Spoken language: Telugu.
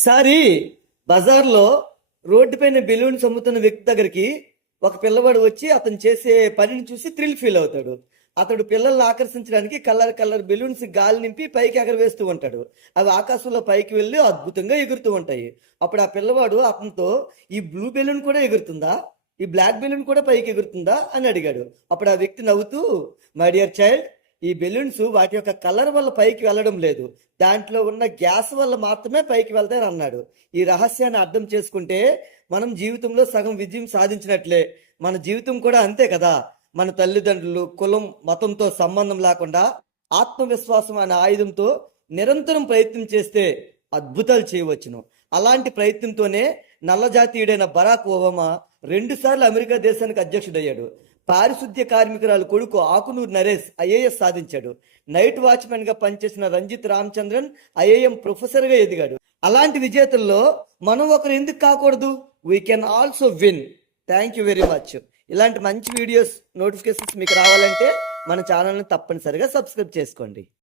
ఒకసారి బజార్లో రోడ్డు పైన బెలూన్స్ అమ్ముతున్న వ్యక్తి దగ్గరికి ఒక పిల్లవాడు వచ్చి అతను చేసే పనిని చూసి థ్రిల్ ఫీల్ అవుతాడు. అతడు పిల్లల్ని ఆకర్షించడానికి కలర్ కలర్ బెలూన్స్ గాలి నింపి పైకి ఎగరవేస్తూ ఉంటాడు. అవి ఆకాశంలో పైకి వెళ్ళి అద్భుతంగా ఎగురుతూ ఉంటాయి. అప్పుడు ఆ పిల్లవాడు అతనితో, ఈ బ్లూ బెలూన్ కూడా ఎగురుతుందా, ఈ బ్లాక్ బెలూన్ కూడా పైకి ఎగురుతుందా అని అడిగాడు. అప్పుడు ఆ వ్యక్తి నవ్వుతూ, మై డియర్ చైల్డ్, ఈ బెలూన్స్ వాటి యొక్క కలర్ వల్ల పైకి వెళ్ళడం లేదు, దాంట్లో ఉన్న గ్యాస్ వల్ల మాత్రమే పైకి వెళ్తారు అన్నాడు. ఈ రహస్యాన్ని అర్థం చేసుకుంటే మనం జీవితంలో సగం విజయం సాధించినట్లే. మన జీవితం కూడా అంతే కదా. మన తల్లిదండ్రులు, కులం, మతంతో సంబంధం లేకుండా ఆత్మవిశ్వాసం అనే ఆయుధంతో నిరంతరం ప్రయత్నం చేస్తే అద్భుతాలు చేయవచ్చును. అలాంటి ప్రయత్నంతోనే నల్లజాతీయుడైన బరాక్ ఒబామా 2 సార్లు అమెరికా దేశానికి అధ్యక్షుడయ్యాడు. పారిశుద్ధ్య కార్మికురాలు కొడుకు ఆకునూరు నరేష్ ఐఏఎస్ సాధించాడు. నైట్ వాచ్మెన్ గా పనిచేసిన రంజిత్ రామచంద్రన్ ఐఐఎం ప్రొఫెసర్ గా ఎదిగాడు. అలాంటి విజేతల్లో మనం ఒకరు ఎందుకు కాకూడదు? We can also win. Thank you very much. ఇలాంటి మంచి వీడియోస్ నోటిఫికేషన్స్ మీకు రావాలంటే మన ఛానల్ని తప్పనిసరిగా సబ్స్క్రైబ్ చేసుకోండి.